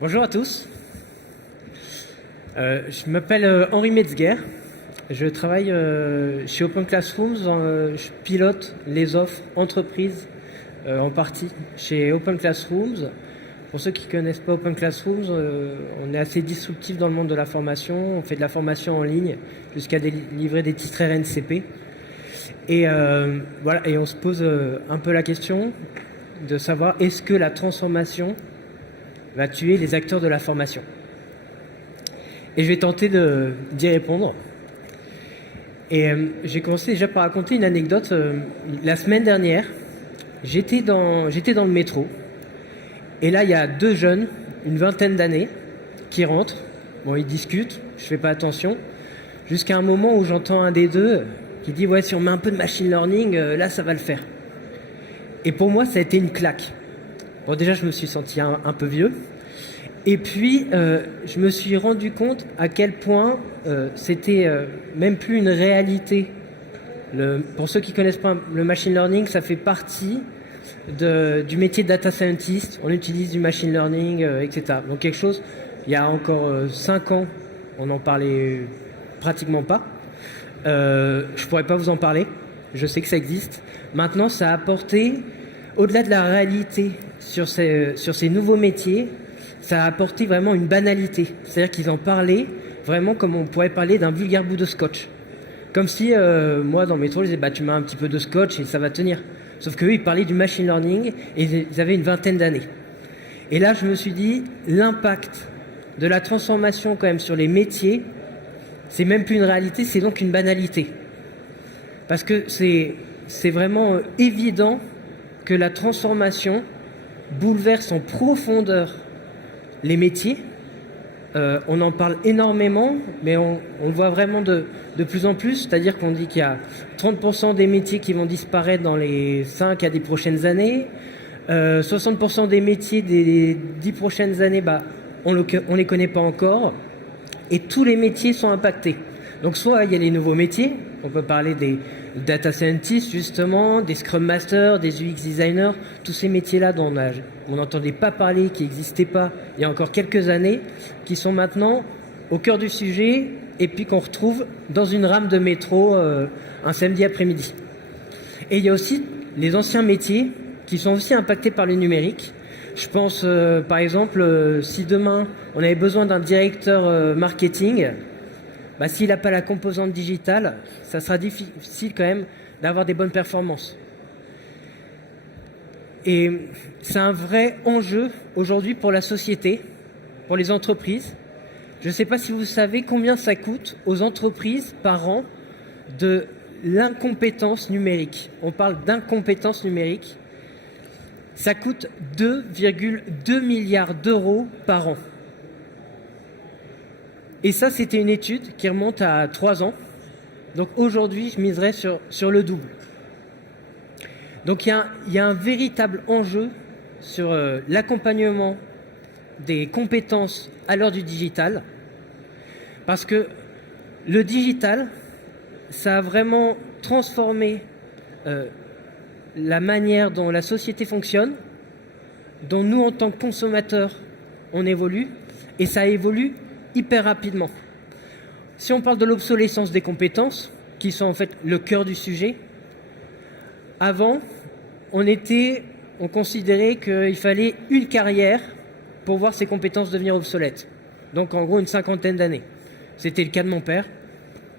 Bonjour à tous. Je m'appelle Henri Metzger. Je travaille chez Open Classrooms. Je pilote les offres entreprises en partie chez Open Classrooms. Pour ceux qui ne connaissent pas Open Classrooms, on est assez disruptif dans le monde de la formation. On fait de la formation en ligne jusqu'à délivrer des titres RNCP. Et voilà, et on se pose un peu la question de savoir est-ce que la transformation va tuer les acteurs de la formation. Et je vais tenter d'y répondre. Et j'ai commencé déjà par raconter une anecdote. La semaine dernière, j'étais dans le métro. Et là, il y a deux jeunes, une vingtaine d'années, qui rentrent. Bon, ils discutent, je fais pas attention. Jusqu'à un moment où j'entends un des deux qui dit « Ouais, si on met un peu de machine learning, là, ça va le faire. » Et pour moi, ça a été une claque. Bon, déjà, je me suis senti un peu vieux. Et puis, je me suis rendu compte à quel point c'était même plus une réalité. Pour ceux qui ne connaissent pas le machine learning, ça fait partie du métier de data scientist. On utilise du machine learning, etc. Donc quelque chose, il y a encore 5 ans, on n'en parlait pratiquement pas. Je ne pourrais pas vous en parler. Je sais que ça existe. Maintenant, ça a apporté, au-delà de la réalité sur ces nouveaux métiers, ça a apporté vraiment une banalité. C'est-à-dire qu'ils en parlaient vraiment comme on pourrait parler d'un vulgaire bout de scotch. Comme si, moi, dans le métro, je disais, bah, tu mets un petit peu de scotch et ça va tenir. Sauf qu'eux, ils parlaient du machine learning et ils avaient une vingtaine d'années. Et là, je me suis dit, l'impact de la transformation quand même sur les métiers, c'est même plus une réalité, c'est donc une banalité. Parce que c'est vraiment évident que la transformation bouleverse en profondeur les métiers. On en parle énormément, mais on le voit vraiment de plus en plus. C'est-à-dire qu'on dit qu'il y a 30% des métiers qui vont disparaître dans les 5 à 10 prochaines années. 60% des métiers des 10 prochaines années, bah, on les connaît pas encore. Et tous les métiers sont impactés. Donc soit il y a les nouveaux métiers, on peut parler des data scientists justement, des scrum masters, des UX designers, tous ces métiers-là dont on n'entendait pas parler, qui n'existaient pas il y a encore quelques années, qui sont maintenant au cœur du sujet et puis qu'on retrouve dans une rame de métro un samedi après-midi. Et il y a aussi les anciens métiers qui sont aussi impactés par le numérique. Je pense par exemple, si demain on avait besoin d'un directeur marketing, bah, s'il n'a pas la composante digitale, ça sera difficile quand même d'avoir des bonnes performances. Et c'est un vrai enjeu aujourd'hui pour la société, pour les entreprises. Je ne sais pas si vous savez combien ça coûte aux entreprises par an de l'incompétence numérique. On parle d'incompétence numérique. Ça coûte 2,2 milliards d'euros par an. Et ça, c'était une étude qui remonte à 3 ans. Donc aujourd'hui, je miserais sur le double. Donc il y a un véritable enjeu sur l'accompagnement des compétences à l'heure du digital. Parce que le digital, ça a vraiment transformé la manière dont la société fonctionne, dont nous, en tant que consommateurs, on évolue. Et ça évolue hyper rapidement. Si on parle de l'obsolescence des compétences, qui sont en fait le cœur du sujet, avant, on considérait qu'il fallait une carrière pour voir ses compétences devenir obsolètes. Donc en gros une 50aine d'années. C'était le cas de mon père.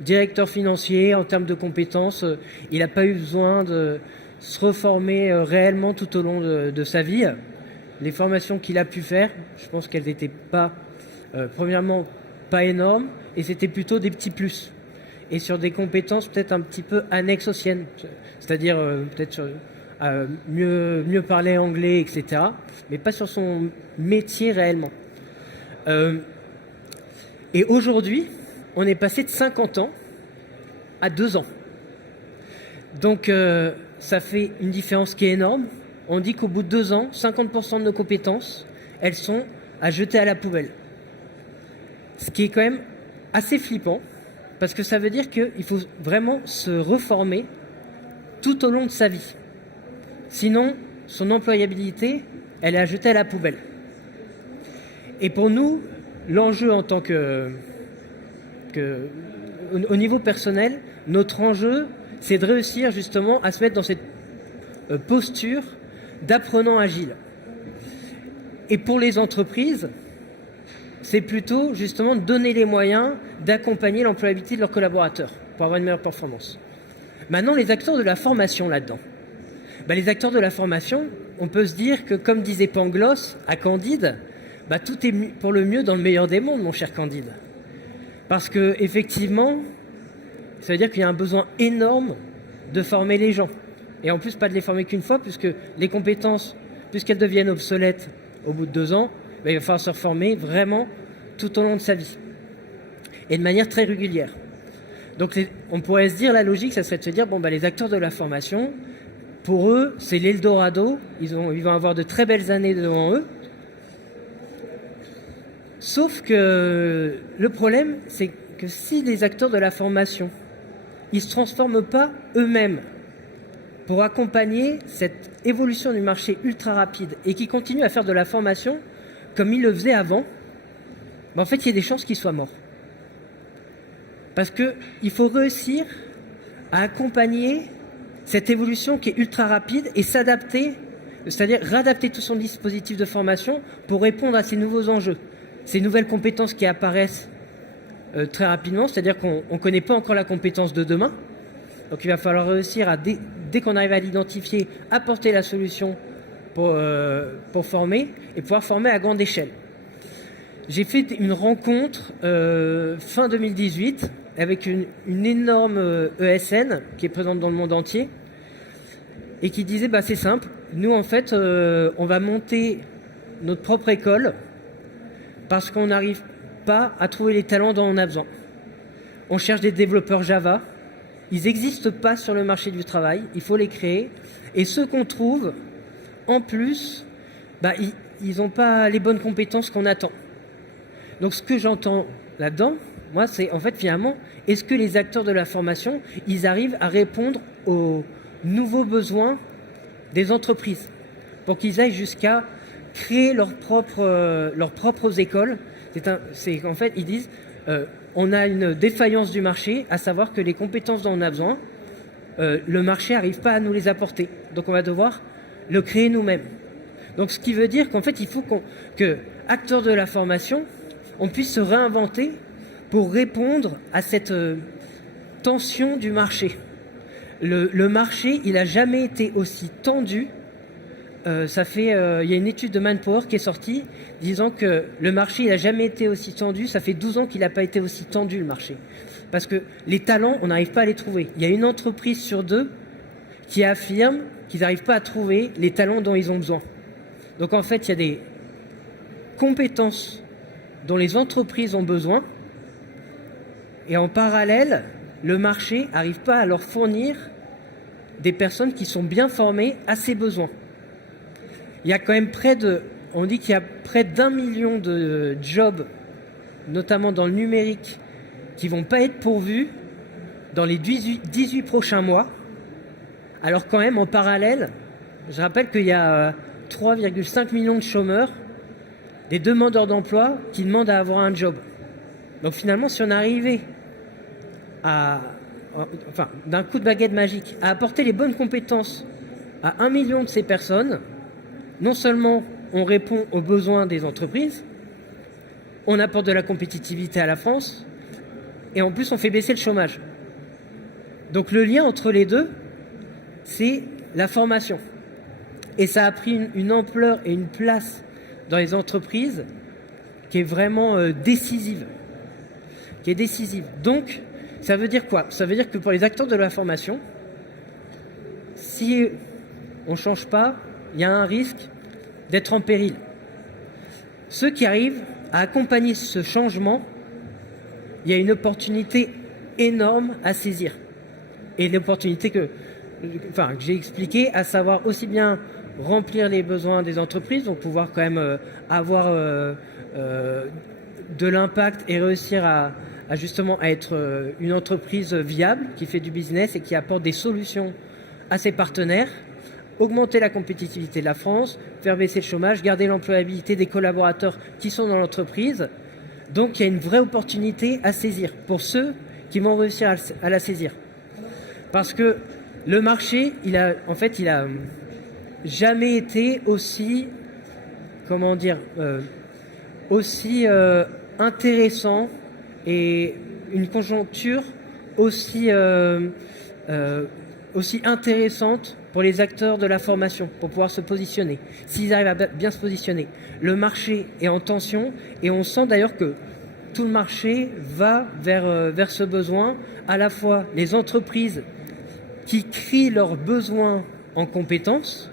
Directeur financier, en termes de compétences, il n'a pas eu besoin de se reformer réellement tout au long de sa vie. Les formations qu'il a pu faire, je pense qu'elles n'étaient pas premièrement, pas énorme, et c'était plutôt des petits plus. Et sur des compétences peut-être un petit peu annexes aux siennes, c'est-à-dire peut-être mieux parler anglais, etc., mais pas sur son métier réellement. Et aujourd'hui, on est passé de 50 ans à 2 ans. Donc, ça fait une différence qui est énorme. On dit qu'au bout de 2 ans, 50% de nos compétences, elles sont à jeter à la poubelle. Ce qui est quand même assez flippant, parce que ça veut dire qu'il faut vraiment se reformer tout au long de sa vie. Sinon, son employabilité, elle est à jeter à la poubelle. Et pour nous, l'enjeu en tant au niveau personnel, notre enjeu, c'est de réussir justement à se mettre dans cette posture d'apprenant agile. Et pour les entreprises, c'est plutôt justement de donner les moyens d'accompagner l'employabilité de leurs collaborateurs pour avoir une meilleure performance. Maintenant, les acteurs de la formation là-dedans. Les acteurs de la formation, on peut se dire que, comme disait Pangloss à Candide, tout est pour le mieux dans le meilleur des mondes, mon cher Candide. Parce que effectivement, ça veut dire qu'il y a un besoin énorme de former les gens. Et en plus, pas de les former qu'une fois, puisque les compétences, puisqu'elles deviennent obsolètes au bout de 2 ans, il va falloir se reformer vraiment tout au long de sa vie. Et de manière très régulière. Donc on pourrait se dire, la logique, ça serait de se dire, les acteurs de la formation, pour eux, c'est l'Eldorado, ils vont avoir de très belles années devant eux. Sauf que le problème, c'est que si les acteurs de la formation, ils ne se transforment pas eux-mêmes pour accompagner cette évolution du marché ultra rapide et qui continuent à faire de la formation comme ils le faisaient avant, en fait, il y a des chances qu'ils soient morts. Parce qu'il faut réussir à accompagner cette évolution qui est ultra rapide et s'adapter, c'est-à-dire réadapter tout son dispositif de formation pour répondre à ces nouveaux enjeux, ces nouvelles compétences qui apparaissent très rapidement, c'est-à-dire qu'on ne connaît pas encore la compétence de demain. Donc il va falloir réussir à, dès qu'on arrive à l'identifier, apporter la solution pour former et pouvoir former à grande échelle. J'ai fait une rencontre fin 2018 avec une énorme ESN qui est présente dans le monde entier et qui disait c'est simple, nous en fait on va monter notre propre école parce qu'on n'arrive pas à trouver les talents dont on a besoin. On cherche des développeurs Java, ils n'existent pas sur le marché du travail, il faut les créer et ceux qu'on trouve en plus ils n'ont pas les bonnes compétences qu'on attend. Donc ce que j'entends là-dedans, moi, c'est en fait finalement, est-ce que les acteurs de la formation, ils arrivent à répondre aux nouveaux besoins des entreprises pour qu'ils aillent jusqu'à créer leurs propres écoles. En fait, ils disent, on a une défaillance du marché, à savoir que les compétences dont on a besoin, le marché n'arrive pas à nous les apporter. Donc on va devoir le créer nous-mêmes. Donc ce qui veut dire qu'en fait, il faut que acteurs de la formation, on puisse se réinventer pour répondre à cette tension du marché. Le marché, il n'a jamais été aussi tendu. Il y a une étude de Manpower qui est sortie disant que le marché, il n'a jamais été aussi tendu. Ça fait 12 ans qu'il n'a pas été aussi tendu, le marché. Parce que les talents, on n'arrive pas à les trouver. Il y a une entreprise sur 2 qui affirme qu'ils n'arrivent pas à trouver les talents dont ils ont besoin. Donc en fait, il y a des compétences dont les entreprises ont besoin et en parallèle, le marché n'arrive pas à leur fournir des personnes qui sont bien formées à ces besoins. Il y a quand même on dit qu'il y a près d'1 million de jobs, notamment dans le numérique, qui ne vont pas être pourvus dans les 18 prochains mois. Alors quand même, en parallèle, je rappelle qu'il y a 3,5 millions de chômeurs, des demandeurs d'emploi qui demandent à avoir un job. Donc finalement, si on arrivait d'un coup de baguette magique, à apporter les bonnes compétences à 1 million de ces personnes, non seulement on répond aux besoins des entreprises, on apporte de la compétitivité à la France, et en plus on fait baisser le chômage. Donc le lien entre les deux, c'est la formation. Et ça a pris une ampleur et une place dans les entreprises qui est vraiment décisive. Donc, ça veut dire quoi? Ça veut dire que pour les acteurs de la formation, si on ne change pas, il y a un risque d'être en péril. Ceux qui arrivent à accompagner ce changement, il y a une opportunité énorme à saisir. Et l'opportunité que j'ai expliquée, à savoir aussi bien remplir les besoins des entreprises, donc pouvoir quand même avoir de l'impact et réussir à justement à être une entreprise viable qui fait du business et qui apporte des solutions à ses partenaires, augmenter la compétitivité de la France, faire baisser le chômage, garder l'employabilité des collaborateurs qui sont dans l'entreprise. Donc il y a une vraie opportunité à saisir pour ceux qui vont réussir à la saisir. Parce que le marché, il a jamais été aussi, aussi intéressant et une conjoncture aussi intéressante pour les acteurs de la formation, pour pouvoir se positionner, s'ils arrivent à bien se positionner. Le marché est en tension et on sent d'ailleurs que tout le marché va vers ce besoin, à la fois les entreprises qui crient leurs besoins en compétences,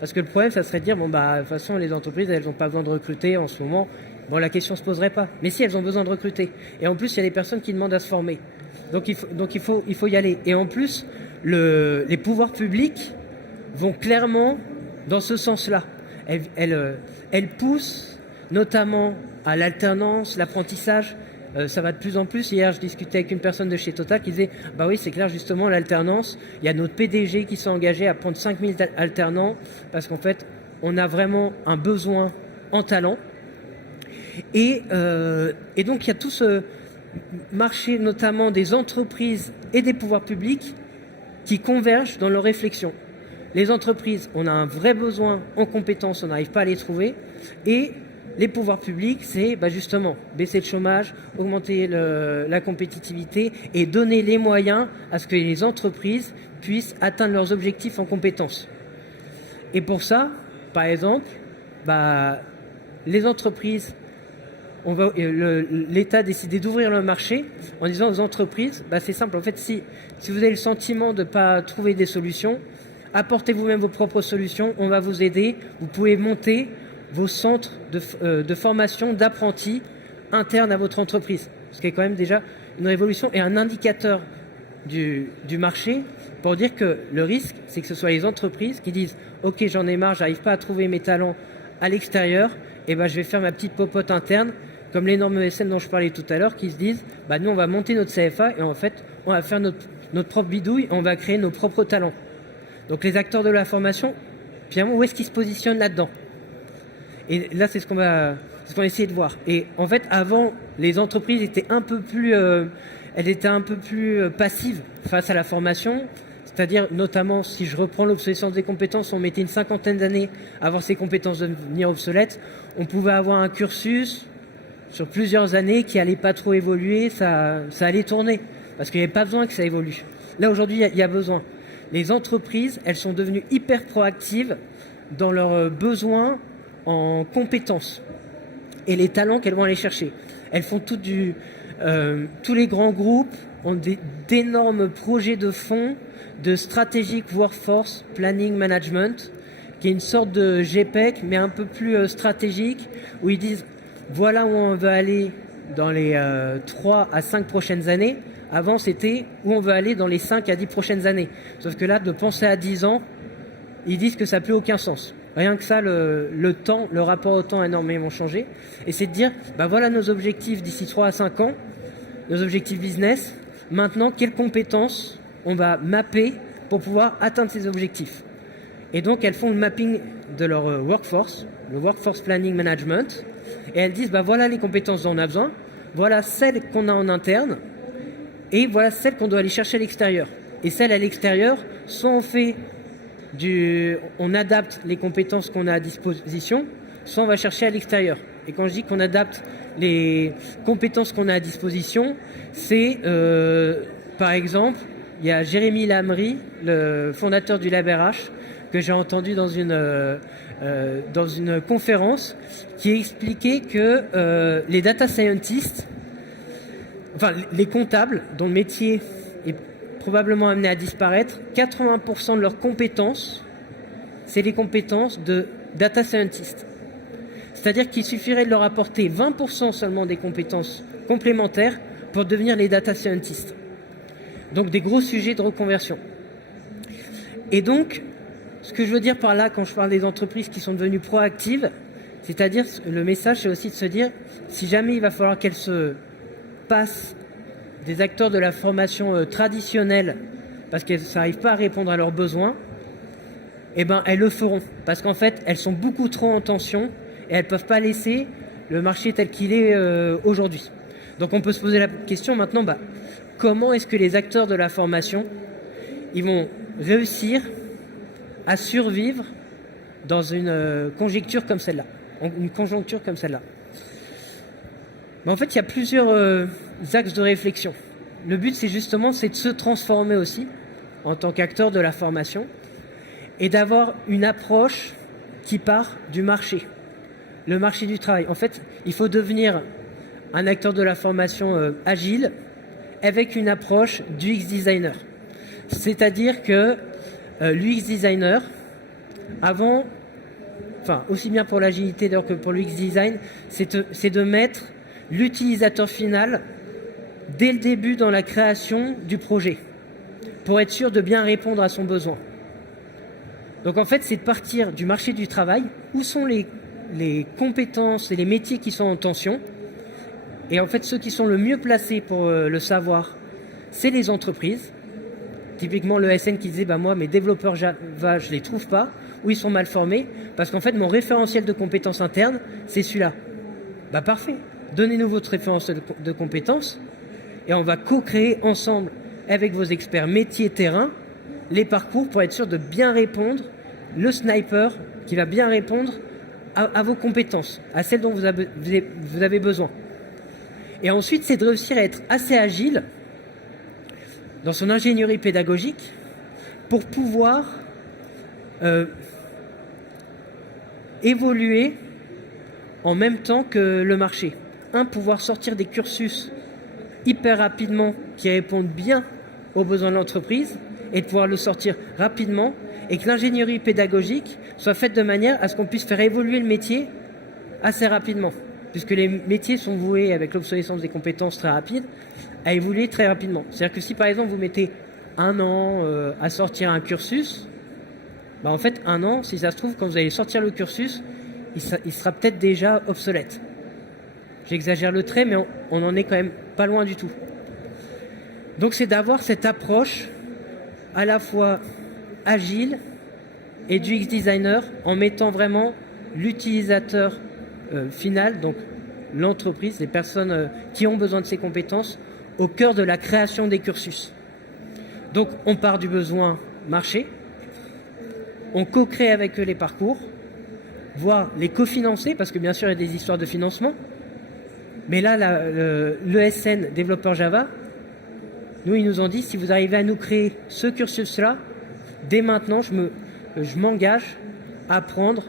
parce que le problème, ça serait de dire, de toute façon, les entreprises, elles n'ont pas besoin de recruter en ce moment. Bon, la question ne se poserait pas. Mais si, elles ont besoin de recruter. Et en plus, il y a des personnes qui demandent à se former. Donc il faut y aller. Et en plus, les pouvoirs publics vont clairement dans ce sens-là. Elles poussent notamment à l'alternance, l'apprentissage. Ça va de plus en plus. Hier, je discutais avec une personne de chez Total qui disait « Bah oui, c'est clair, justement, l'alternance. Il y a notre PDG qui s'est engagé à prendre 5000 alternants parce qu'en fait, on a vraiment un besoin en talent. » Et donc, il y a tout ce marché, notamment des entreprises et des pouvoirs publics, qui convergent dans leurs réflexions. Les entreprises, on a un vrai besoin en compétences, on n'arrive pas à les trouver. Et les pouvoirs publics, c'est justement baisser le chômage, augmenter la compétitivité et donner les moyens à ce que les entreprises puissent atteindre leurs objectifs en compétences. Et pour ça, par exemple, les entreprises, l'État a décidé d'ouvrir le marché en disant aux entreprises, c'est simple, en fait, si vous avez le sentiment de ne pas trouver des solutions, apportez vous-même vos propres solutions, on va vous aider, vous pouvez monter vos centres de formation d'apprentis internes à votre entreprise. Ce qui est quand même déjà une révolution et un indicateur du marché pour dire que le risque, c'est que ce soit les entreprises qui disent « Ok, j'en ai marre, j'arrive pas à trouver mes talents à l'extérieur, et je vais faire ma petite popote interne », comme les normes ESN dont je parlais tout à l'heure, qui se disent « Nous, on va monter notre CFA et en fait, on va faire notre propre bidouille et on va créer nos propres talents. » Donc les acteurs de la formation, finalement, où est-ce qu'ils se positionnent là-dedans ? Et là, c'est ce qu'on va essayer de voir. Et en fait, avant, les entreprises étaient un peu plus passives face à la formation. C'est-à-dire, notamment, si je reprends l'obsolescence des compétences, on mettait une 50aine d'années à voir ces compétences devenir obsolètes. On pouvait avoir un cursus sur plusieurs années qui allait pas trop évoluer, ça allait tourner. Parce qu'il n'y avait pas besoin que ça évolue. Là, aujourd'hui, il y a besoin. Les entreprises, elles sont devenues hyper proactives dans leurs besoins en compétences et les talents qu'elles vont aller chercher. Elles font tous les grands groupes ont d'énormes projets de fonds de Strategic Workforce Planning Management, qui est une sorte de GPEC, mais un peu plus stratégique, où ils disent voilà où on veut aller dans les 3 à 5 prochaines années. Avant, c'était où on veut aller dans les 5 à 10 prochaines années. Sauf que là, de penser à 10 ans, ils disent que ça n'a plus aucun sens. Rien que ça, le temps, le rapport au temps a énormément changé. Et c'est de dire, voilà nos objectifs d'ici 3 à 5 ans, nos objectifs business. Maintenant, quelles compétences on va mapper pour pouvoir atteindre ces objectifs. Et donc, elles font le mapping de leur workforce, le Workforce Planning Management, et elles disent, voilà les compétences dont on a besoin, voilà celles qu'on a en interne, et voilà celles qu'on doit aller chercher à l'extérieur. Et celles à l'extérieur, soit on adapte les compétences qu'on a à disposition, soit on va chercher à l'extérieur. Et quand je dis qu'on adapte les compétences qu'on a à disposition, c'est par exemple, il y a Jérémy Lamry, le fondateur du LabRH, que j'ai entendu dans une conférence, qui expliquait que les data scientists, les comptables, dont le métier est probablement amené à disparaître, 80% de leurs compétences, c'est les compétences de data scientists. C'est-à-dire qu'il suffirait de leur apporter 20% seulement des compétences complémentaires pour devenir les data scientists. Donc des gros sujets de reconversion. Et donc, ce que je veux dire par là, quand je parle des entreprises qui sont devenues proactives, c'est-à-dire, le message, c'est aussi de se dire, si jamais il va falloir qu'elles se passent des acteurs de la formation traditionnelle, parce qu'elles n'arrivent pas à répondre à leurs besoins, eh ben, elles le feront. Parce qu'en fait, elles sont beaucoup trop en tension et elles ne peuvent pas laisser le marché tel qu'il est aujourd'hui. Donc on peut se poser la question maintenant, comment est-ce que les acteurs de la formation ils vont réussir à survivre dans une conjoncture comme celle-là, Mais en fait, il y a plusieurs axes de réflexion. Le but, c'est de se transformer aussi en tant qu'acteur de la formation et d'avoir une approche qui part du marché, le marché du travail. En fait, il faut devenir un acteur de la formation agile avec une approche du UX designer. C'est-à-dire que l'UX designer, aussi bien pour l'agilité d'ailleurs que pour l'UX design, c'est de mettre l'utilisateur final dès le début dans la création du projet pour être sûr de bien répondre à son besoin. Donc en fait, c'est de partir du marché du travail, où sont les compétences et les métiers qui sont en tension. Et en fait, ceux qui sont le mieux placés pour le savoir, c'est les entreprises. Typiquement, le SN qui disait, moi, mes développeurs Java, je ne les trouve pas, ou ils sont mal formés, parce qu'en fait, mon référentiel de compétences internes, c'est celui-là. Parfait. Donnez-nous votre référentiel de compétences, et on va co-créer ensemble, avec vos experts métiers terrain, les parcours pour être sûr de bien répondre, le sniper qui va bien répondre à vos compétences, à celles dont vous avez besoin. Et ensuite, c'est de réussir à être assez agile dans son ingénierie pédagogique pour pouvoir évoluer en même temps que le marché. Pouvoir sortir des cursus hyper rapidement qui répondent bien aux besoins de l'entreprise et de pouvoir le sortir rapidement et que l'ingénierie pédagogique soit faite de manière à ce qu'on puisse faire évoluer le métier assez rapidement. Puisque les métiers sont voués, avec l'obsolescence des compétences très rapide, à évoluer très rapidement. C'est-à-dire que si par exemple vous mettez 1 an à sortir un cursus, en fait 1 an, si ça se trouve, quand vous allez sortir le cursus, il sera peut-être déjà obsolète. J'exagère le trait, mais on en est quand même pas loin du tout. Donc c'est d'avoir cette approche à la fois agile et du UX designer en mettant vraiment l'utilisateur final, donc l'entreprise, les personnes qui ont besoin de ces compétences, au cœur de la création des cursus. Donc on part du besoin marché, on co-crée avec eux les parcours, voire les cofinancer, parce que bien sûr il y a des histoires de financement, mais là l'ESN développeur Java, nous ils nous ont dit, si vous arrivez à nous créer ce cursus-là, dès maintenant je m'engage à prendre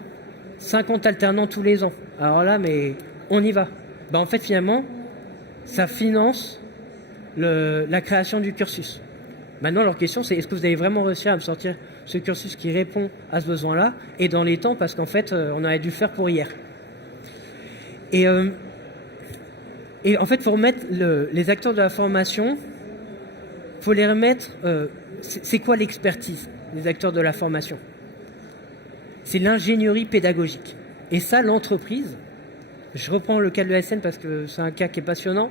50 alternants tous les ans. Alors là, mais on y va. En fait, finalement, ça finance la création du cursus. Maintenant, leur question, c'est est-ce que vous avez vraiment réussi à me sortir ce cursus qui répond à ce besoin-là et dans les temps, parce qu'en fait, on aurait dû le faire pour hier. Et en fait, il faut remettre les acteurs de la formation, il faut les remettre... c'est quoi l'expertise des acteurs de la formation? C'est l'ingénierie pédagogique. Et ça, l'entreprise, je reprends le cas de l'ESN parce que c'est un cas qui est passionnant.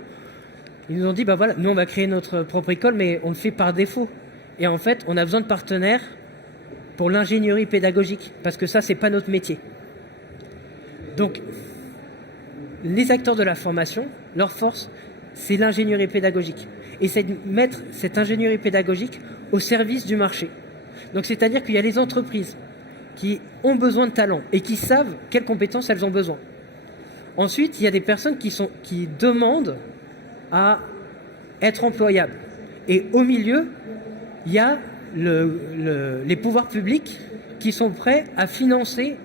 Ils nous ont dit, voilà, nous on va créer notre propre école, mais on le fait par défaut. Et en fait, on a besoin de partenaires pour l'ingénierie pédagogique, parce que ça, c'est pas notre métier. Donc, les acteurs de la formation, leur force, c'est l'ingénierie pédagogique. Et c'est de mettre cette ingénierie pédagogique au service du marché. Donc, c'est-à-dire qu'il y a les entreprises qui ont besoin de talent et qui savent quelles compétences elles ont besoin. Ensuite, il y a des personnes qui demandent à être employables. Et au milieu, il y a les pouvoirs publics qui sont prêts à financer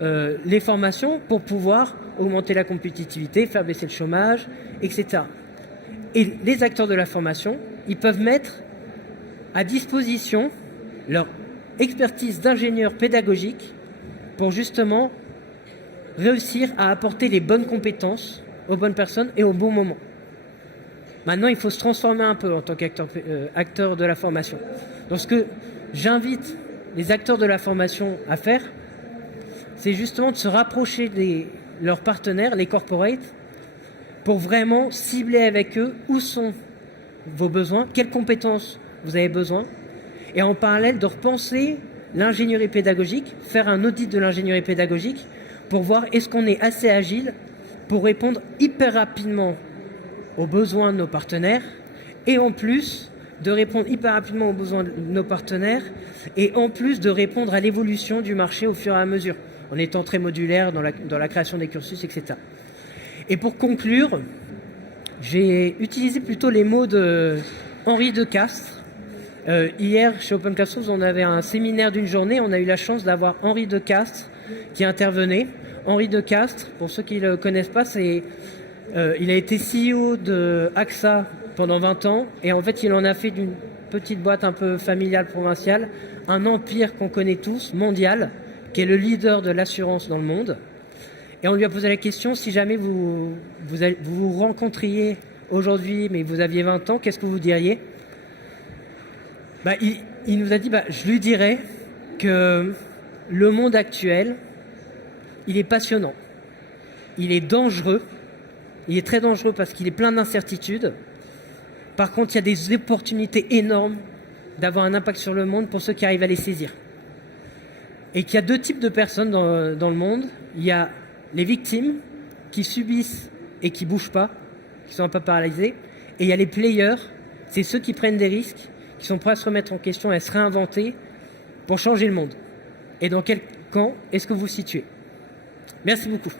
les formations pour pouvoir augmenter la compétitivité, faire baisser le chômage, etc. Et les acteurs de la formation, ils peuvent mettre à disposition leur expertise d'ingénieur pédagogique pour justement réussir à apporter les bonnes compétences aux bonnes personnes et au bon moment. Maintenant, il faut se transformer un peu en tant qu'acteur de la formation. Donc ce que j'invite les acteurs de la formation à faire, c'est justement de se rapprocher de leurs partenaires, les corporates, pour vraiment cibler avec eux où sont vos besoins, quelles compétences vous avez besoin, et en parallèle de repenser l'ingénierie pédagogique, faire un audit de l'ingénierie pédagogique pour voir est-ce qu'on est assez agile pour répondre hyper rapidement aux besoins de nos partenaires et en plus de répondre hyper rapidement aux besoins de nos partenaires et en plus de répondre à l'évolution du marché au fur et à mesure, en étant très modulaire dans la création des cursus, etc. Et pour conclure, j'ai utilisé plutôt les mots de Henri de Castres. Hier, chez Open Classrooms, on avait un séminaire d'une journée. On a eu la chance d'avoir Henri de Castres qui intervenait. Henri de Castres, pour ceux qui ne le connaissent pas, il a été CEO de AXA pendant 20 ans. Et en fait, il en a fait d'une petite boîte un peu familiale, provinciale, un empire qu'on connaît tous, mondial, qui est le leader de l'assurance dans le monde. Et on lui a posé la question, si jamais vous rencontriez aujourd'hui, mais vous aviez 20 ans, qu'est-ce que vous diriez ? Il nous a dit, je lui dirais que le monde actuel, il est passionnant, il est dangereux, il est très dangereux parce qu'il est plein d'incertitudes. Par contre, il y a des opportunités énormes d'avoir un impact sur le monde pour ceux qui arrivent à les saisir. Et qu'il y a deux types de personnes dans le monde. Il y a les victimes qui subissent et qui ne bougent pas, qui sont un peu paralysés. Et il y a les players, c'est ceux qui prennent des risques, qui sont prêts à se remettre en question et à se réinventer pour changer le monde. Et dans quel camp est-ce que vous vous situez ? Merci beaucoup.